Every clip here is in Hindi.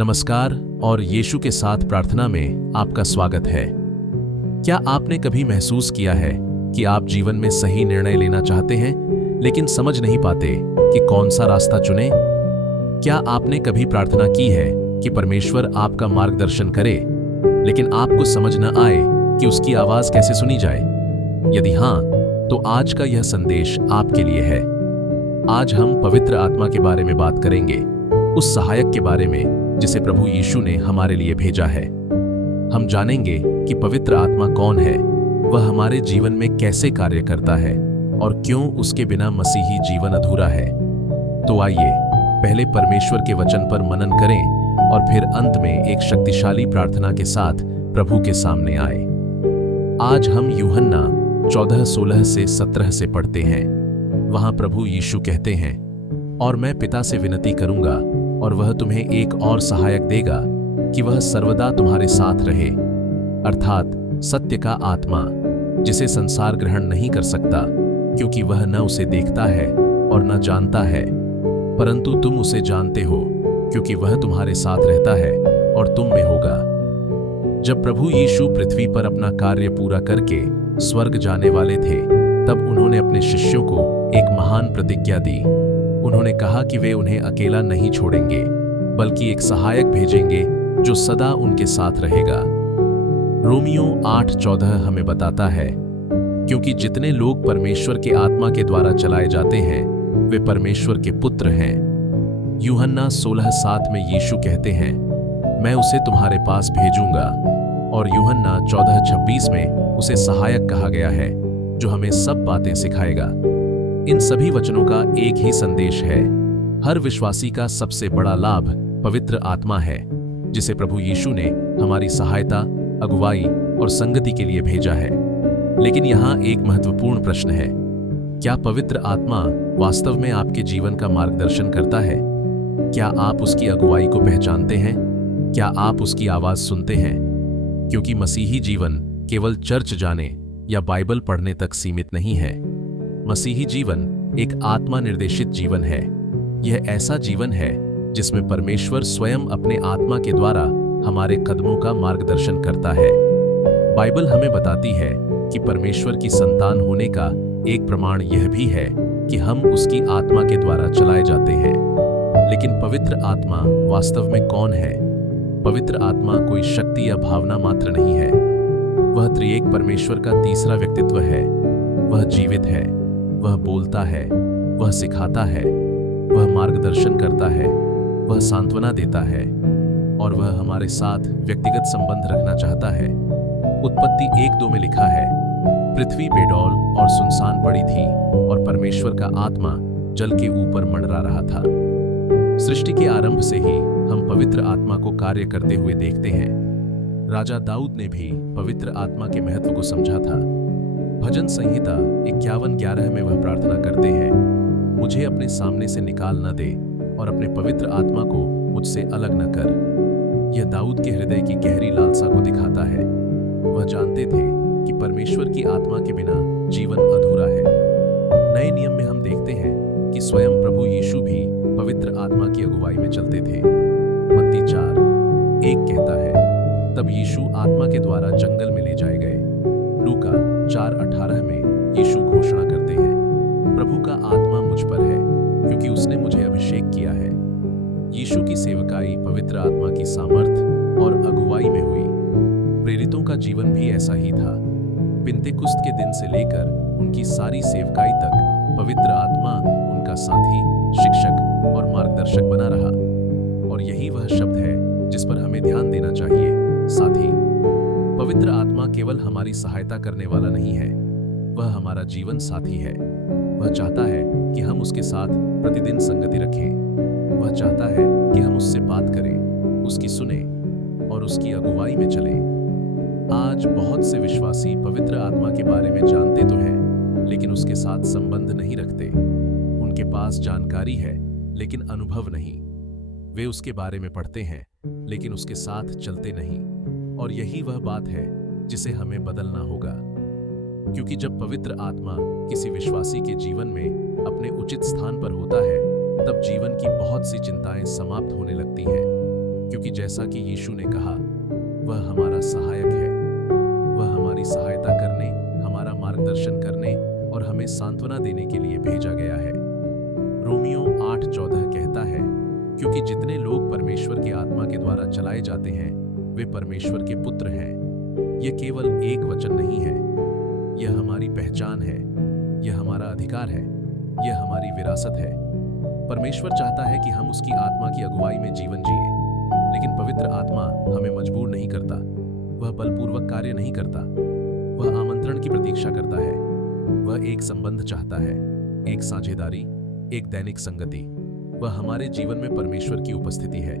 नमस्कार और यीशु के साथ प्रार्थना में आपका स्वागत है। क्या आपने कभी महसूस किया है कि आप जीवन में सही निर्णय लेना चाहते हैं लेकिन समझ नहीं पाते कि कौन सा रास्ता चुने? क्या आपने कभी प्रार्थना की है कि परमेश्वर आपका मार्गदर्शन करे लेकिन आपको समझ न आए कि उसकी आवाज कैसे सुनी जाए? यदि हाँ, तो आज का यह संदेश आपके लिए है। आज हम पवित्र आत्मा के बारे में बात करेंगे, उस सहायक के बारे में जिसे प्रभु यीशु ने हमारे लिए भेजा है। हम जानेंगे कि पवित्र आत्मा कौन है, वह हमारे जीवन में कैसे कार्य करता है और क्यों उसके बिना मसीही जीवन अधूरा है। तो आइए पहले परमेश्वर के वचन पर मनन करें और फिर अंत में एक शक्तिशाली प्रार्थना के साथ प्रभु के सामने आए। आज हम यूहन्ना 14:16 से 17 से पढ़ते हैं। वहां प्रभु यीशु कहते हैं, और मैं पिता से विनती करूंगा और वह तुम्हें एक और सहायक देगा कि वह सर्वदा तुम्हारे साथ रहे, अर्थात सत्य का आत्मा, जिसे संसार ग्रहण नहीं कर सकता क्योंकि वह न उसे देखता है और न जानता है, परंतु तुम उसे जानते हो क्योंकि वह तुम्हारे साथ रहता है और तुम में होगा। जब प्रभु यीशु पृथ्वी पर अपना कार्य पूरा करके स्वर्ग जाने वाले थे, तब उन्होंने अपने शिष्यों को एक महान प्रतिज्ञा दी। उन्होंने कहा कि वे उन्हें अकेला नहीं छोड़ेंगे, बल्कि एक सहायक भेजेंगे जो सदा उनके साथ रहेगा। रोमियो 8:14 हमें बताता है, क्योंकि जितने लोग परमेश्वर के आत्मा के द्वारा चलाए जाते हैं वे परमेश्वर के पुत्र हैं। यूहन्ना 16:7 में यीशु कहते हैं, मैं उसे तुम्हारे पास भेजूंगा, और यूहन्ना 14:26 में उसे सहायक कहा गया है जो हमें सब बातें सिखाएगा। इन सभी वचनों का एक ही संदेश है। हर विश्वासी का सबसे बड़ा लाभ पवित्र आत्मा है, जिसे प्रभु यीशु ने हमारी सहायता, अगुवाई और संगति के लिए भेजा है। लेकिन यहाँ एक महत्वपूर्ण प्रश्न है, क्या पवित्र आत्मा वास्तव में आपके जीवन का मार्गदर्शन करता है? क्या आप उसकी अगुवाई को पहचानते हैं? क्या आप उसकी आवाज सुनते हैं? क्योंकि मसीही जीवन केवल चर्च जाने या बाइबल पढ़ने तक सीमित नहीं है। मसीही जीवन एक आत्मा निर्देशित जीवन है। यह ऐसा जीवन है जिसमें परमेश्वर स्वयं अपने आत्मा के द्वारा हमारे कदमों का मार्गदर्शन करता है। बाइबल हमें बताती है कि परमेश्वर की संतान होने का एक प्रमाण यह भी है कि हम उसकी आत्मा के द्वारा चलाए जाते हैं। लेकिन पवित्र आत्मा वास्तव में कौन है? पवित्र आत्मा कोई शक्ति या भावना मात्र नहीं है। वह त्रिएक परमेश्वर का तीसरा व्यक्तित्व है। वह जीवित है, वह बोलता है, वह सिखाता है, वह मार्गदर्शन करता है, वह सांत्वना देता है और वह हमारे साथ व्यक्तिगत संबंध रखना चाहता है। उत्पत्ति 1:2 में लिखा है, पृथ्वी बेडौल और सुनसान पड़ी थी और परमेश्वर का आत्मा जल के ऊपर मंडरा रहा था। सृष्टि के आरंभ से ही हम पवित्र आत्मा को कार्य करते हुए देखते हैं। राजा दाऊद ने भी पवित्र आत्मा के महत्व को समझा था। भजन संहिता 51:11 में वह प्रार्थना करते हैं, मुझे अपने सामने से निकाल न दे और अपने पवित्र आत्मा को मुझसे अलग न कर। यह दाऊद के हृदय की गहरी लालसा को दिखाता है। वह जानते थे कि परमेश्वर की आत्मा के बिना जीवन अधूरा है। नए नियम में हम देखते हैं कि स्वयं प्रभु यीशु भी पवित्र आत्मा की अगुवाई में चलते थे। मत्ती 4:1 कहता है, तब यीशु आत्मा के द्वारा जंगल में ले जाए गए। लूका 4:18 में यीशु घोषणा करते हैं, प्रभु का आत्मा मुझ पर है क्योंकि उसने मुझे अभिषेक किया है। यीशु की सेवकाई पवित्र आत्मा की सामर्थ और अगुवाई में हुई। प्रेरितों का जीवन भी ऐसा ही था। पिन्तेकुस्त के दिन से लेकर उनकी सारी सेवकाई तक पवित्र आत्मा उनका साथी, शिक्षक और मार्गदर्शक बना रहा। और यही वह शब्द है जिस पर हमें ध्यान देना चाहिए, साथी। पवित्र आत्मा केवल हमारी सहायता करने वाला नहीं है, वह हमारा जीवन साथी है। वह चाहता है कि हम उसके साथ प्रतिदिन संगति रखें। वह चाहता है कि हम उससे बात करें, उसकी सुने और उसकी अगुवाई में चलें। आज बहुत से विश्वासी पवित्र आत्मा के बारे में जानते तो हैं, लेकिन उसके साथ संबंध नहीं रखते। उनके पास जानकारी है लेकिन अनुभव नहीं। वे उसके बारे में पढ़ते हैं लेकिन उसके साथ चलते नहीं। और यही वह बात है जिसे हमें बदलना होगा, क्योंकि जब पवित्र आत्मा किसी विश्वासी के जीवन में अपने उचित स्थान पर होता है, तब जीवन की बहुत सी चिंताएं समाप्त होने लगती हैं। क्योंकि जैसा कि यीशु ने कहा, वह हमारा सहायक है। वह हमारी सहायता करने, हमारा मार्गदर्शन करने और हमें सांत्वना देने के लिए भेजा गया है। रोमियो 8:14 कहता है, क्योंकि जितने लोग परमेश्वर की आत्मा के द्वारा चलाए जाते हैं वे परमेश्वर के पुत्र हैं। यह केवल एक वचन नहीं है, यह हमारी पहचान है, यह हमारा अधिकार है, यह हमारी विरासत है। परमेश्वर चाहता है कि हम उसकी आत्मा की अगुवाई में जीवन जिएं, लेकिन पवित्र आत्मा हमें मजबूर नहीं करता, वह बलपूर्वक कार्य नहीं करता, वह आमंत्रण की प्रतीक्षा करता है। वह एक संबंध चाहता है, एक साझेदारी, एक दैनिक संगति। वह हमारे जीवन में परमेश्वर की उपस्थिति है।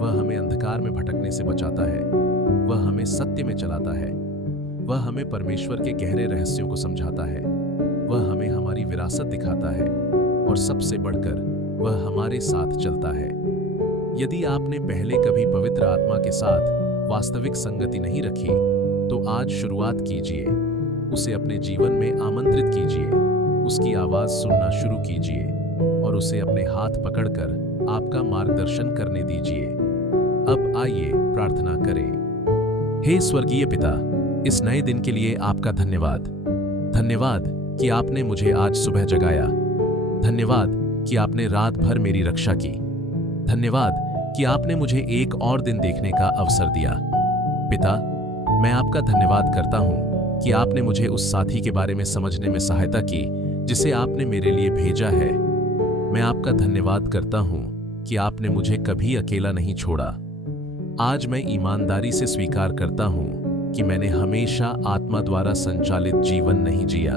वह हमें अंधकार में भटकने से बचाता है, वह हमें सत्य में चलाता है, वह हमें परमेश्वर के गहरे रहस्यों को समझाता है, वह हमें हमारी विरासत दिखाता है और सबसे बढ़कर वह हमारे साथ चलता है। यदि आपने पहले कभी पवित्र आत्मा के साथ वास्तविक संगति नहीं रखी, तो आज शुरुआत कीजिए। उसे अपने जीवन में आमंत्रित कीजिए, उसकी आवाज सुनना शुरू कीजिए और उसे अपने हाथ पकड़कर आपका मार्गदर्शन करने दीजिए। अब आइए प्रार्थना करें। हे स्वर्गीय पिता, इस नए दिन के लिए आपका धन्यवाद। धन्यवाद कि आपने मुझे आज सुबह जगाया। धन्यवाद कि आपने रात भर मेरी रक्षा की। धन्यवाद कि आपने मुझे एक और दिन देखने का अवसर दिया। पिता, मैं आपका धन्यवाद करता हूं कि आपने मुझे उस साथी के बारे में समझने में सहायता की जिसे आपने मेरे लिए भेजा है। मैं आपका धन्यवाद करता हूं कि आपने मुझे कभी अकेला नहीं छोड़ा। आज मैं ईमानदारी से स्वीकार करता हूं कि मैंने हमेशा आत्मा द्वारा संचालित जीवन नहीं जिया।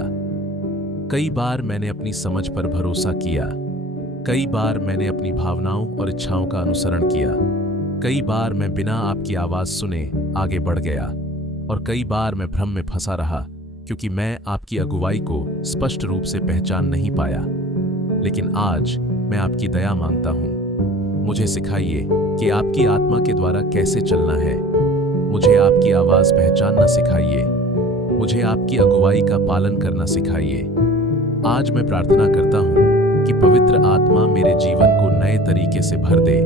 कई बार मैंने अपनी समझ पर भरोसा किया, कई बार मैंने अपनी भावनाओं और इच्छाओं का अनुसरण किया, कई बार मैं बिना आपकी आवाज सुने आगे बढ़ गया और कई बार मैं भ्रम में फंसा रहा क्योंकि मैं आपकी अगुवाई को स्पष्ट रूप से पहचान नहीं पाया। लेकिन आज मैं आपकी दया मांगता हूं। मुझे सिखाइए कि आपकी आत्मा के द्वारा कैसे चलना है। मुझे आपकी आवाज पहचानना सिखाइए। मुझे आपकी अगुवाई का पालन करना सिखाइए। आज मैं प्रार्थना करता हूं कि पवित्र आत्मा मेरे जीवन को नए तरीके से भर दे।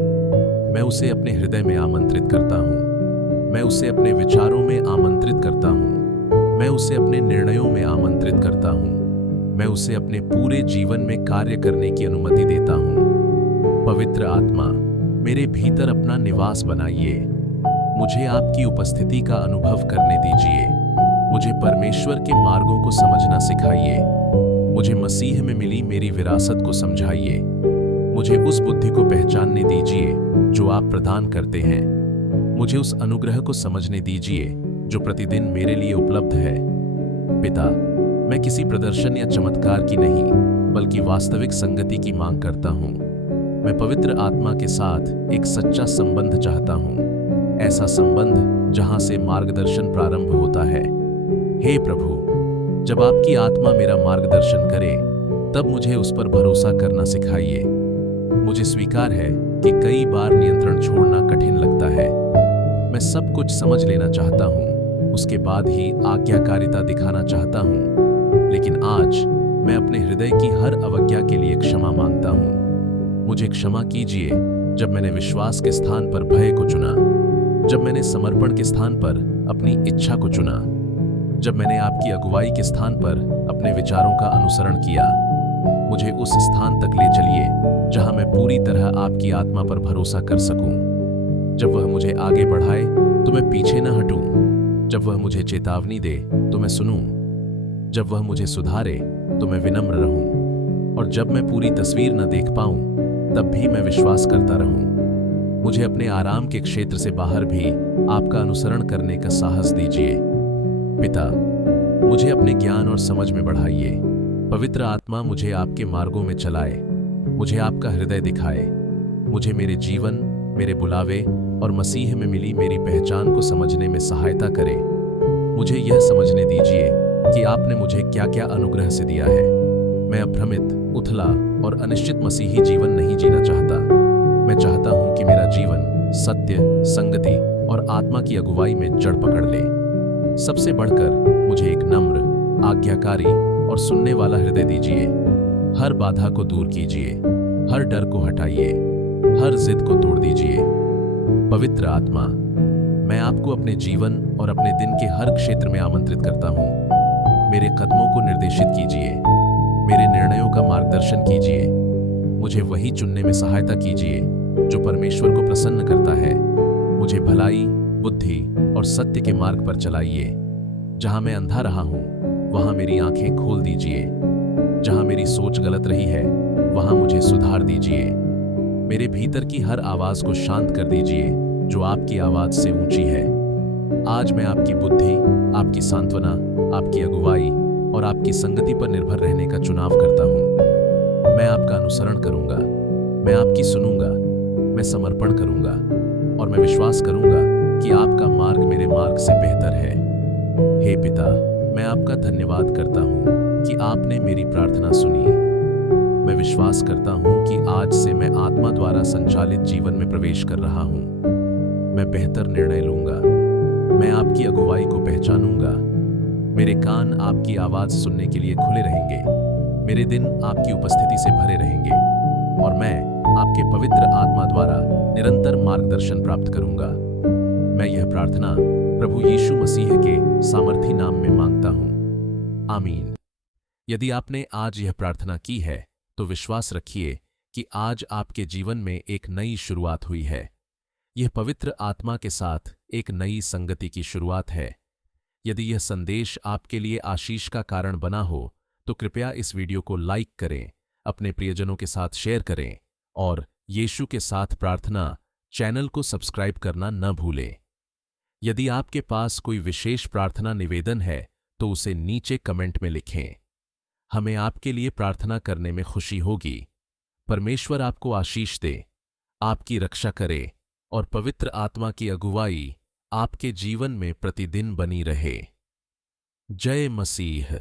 मैं उसे अपने हृदय में आमंत्रित करता हूं। मैं उसे अपने विचारों में आमंत्रित करता हूं। मैं उसे अपने निर्णयों में आमंत्रित करता हूं। मैं उसे अपने पूरे जीवन में कार्य करने की अनुमति देता हूं। पवित्र आत्मा, मेरे भीतर अपना निवास बनाइए। मुझे आपकी उपस्थिति का अनुभव करने दीजिए। मुझे परमेश्वर के मार्गों को समझना सिखाइए। मुझे मसीह में मिली मेरी विरासत को समझाइए। मुझे उस बुद्धि को पहचानने दीजिए जो आप प्रदान करते हैं। मुझे उस अनुग्रह को समझने दीजिए जो प्रतिदिन मेरे लिए उपलब्ध है। पिता, मैं किसी प्रदर्शन या चमत्कार की नहीं, बल्कि वास्तविक संगति की मांग करता हूं। मैं पवित्र आत्मा के साथ एक सच्चा संबंध चाहता हूं, ऐसा संबंध जहां से मार्गदर्शन प्रारंभ होता है। हे प्रभु, जब आपकी आत्मा मेरा मार्गदर्शन करे, तब मुझे उस पर भरोसा करना सिखाइए। मुझे स्वीकार है कि कई बार नियंत्रण छोड़ना कठिन लगता है। मैं सब कुछ समझ लेना चाहता हूं, उसके बाद ही आज्ञाकारिता दिखाना चाहता हूं। लेकिन आज मैं अपने हृदय की हर अवज्ञा के लिए क्षमा मांगता हूं। मुझे क्षमा कीजिए जब मैंने विश्वास के स्थान पर भय को चुना, जब मैंने समर्पण के स्थान पर अपनी इच्छा को चुना, जब मैंने आपकी अगुवाई के स्थान पर अपने विचारों का अनुसरण किया। मुझे उस स्थान तक ले चलिए जहां मैं पूरी तरह आपकी आत्मा पर भरोसा कर सकूं। जब वह मुझे आगे बढ़ाए तो मैं पीछे न हटूं। जब वह मुझे चेतावनी दे तो मैं सुनूं। जब वह मुझे सुधारे तो मैं विनम्र रहूं। और जब मैं पूरी तस्वीर न देख पाऊं, तब भी मैं विश्वास करता रहूं। मुझे अपने आराम के क्षेत्र से बाहर भी आपका अनुसरण करने का साहस दीजिए। पिता, मुझे अपने ज्ञान और समझ में बढ़ाइए। पवित्र आत्मा मुझे आपके मार्गों में चलाए। मुझे आपका हृदय दिखाए। मुझे मेरे जीवन, मेरे बुलावे और मसीह में मिली मेरी पहचान को समझने में सहायता करे। मुझे यह समझने दीजिए कि आपने मुझे क्या क्या अनुग्रह से दिया है। मैं अभ्रमित, उथला और अनिश्चित मसीही जीवन नहीं जीना चाहता। मैं चाहता हूं कि मेरा जीवन सत्य, संगति और आत्मा की अगुवाई में जड़ पकड़ ले। सबसे बढ़कर मुझे एक नम्र, आज्ञाकारी और सुनने वाला हृदय दीजिए। हर बाधा को दूर कीजिए, हर डर को हटाइए, हर जिद को तोड़ दीजिए। पवित्र आत्मा, मैं आपको अपने जीवन और अपने दिन के हर क्षेत्र में आमंत्रित करता हूँ। मेरे कदमों को निर्देशित कीजिए, मेरे निर्णयों का मार्गदर्शन कीजिए, मुझे वही चुनने में सहायता कीजिए जो परमेश्वर को प्रसन्न करता है। मुझे भलाई, बुद्धि और सत्य के मार्ग पर चलाइए। जहां मैं अंधा रहा हूं, वहां मेरी आंखें खोल दीजिए। जहां मेरी सोच गलत रही है, वहां मुझे सुधार दीजिए। मेरे भीतर की हर आवाज को शांत कर दीजिए जो आपकी आवाज से ऊंची है। आज मैं आपकी बुद्धि, आपकी सांत्वना, आपकी अगुवाई और आपकी संगति पर निर्भर रहने का चुनाव करता हूं। मैं आपका अनुसरण करूंगा, मैं आपकी सुनूंगा, मैं समर्पण करूंगा और मैं विश्वास करूंगा कि आपका मार्ग मेरे मार्ग से बेहतर है। हे पिता, मैं आपका धन्यवाद करता हूं कि आपने मेरी प्रार्थना सुनी। मैं विश्वास करता हूं कि आज से मैं आत्मा द्वारा संचालित जीवन में प्रवेश कर रहा हूं। मैं बेहतर निर्णय लूंगा, मैं आपकी अगुवाई को पहचानूंगा। मेरे कान आपकी आवाज सुनने के लिए खुले रहेंगे, मेरे दिन आपकी उपस्थिति से भरे रहेंगे और मैं आपके पवित्र आत्मा द्वारा निरंतर मार्गदर्शन प्राप्त करूंगा। मैं यह प्रार्थना प्रभु यीशु मसीह के सामर्थी नाम में मांगता हूं, आमीन। यदि आपने आज यह प्रार्थना की है तो विश्वास रखिए कि आज आपके जीवन में एक नई शुरुआत हुई है। यह पवित्र आत्मा के साथ एक नई संगति की शुरुआत है। यदि यह संदेश आपके लिए आशीष का कारण बना हो तो कृपया इस वीडियो को लाइक करें, अपने प्रियजनों के साथ शेयर करें और यीशु के साथ प्रार्थना चैनल को सब्सक्राइब करना न भूलें। यदि आपके पास कोई विशेष प्रार्थना निवेदन है तो उसे नीचे कमेंट में लिखें। हमें आपके लिए प्रार्थना करने में खुशी होगी। परमेश्वर आपको आशीष दे, आपकी रक्षा करे और पवित्र आत्मा की अगुवाई आपके जीवन में प्रतिदिन बनी रहे। जय मसीह।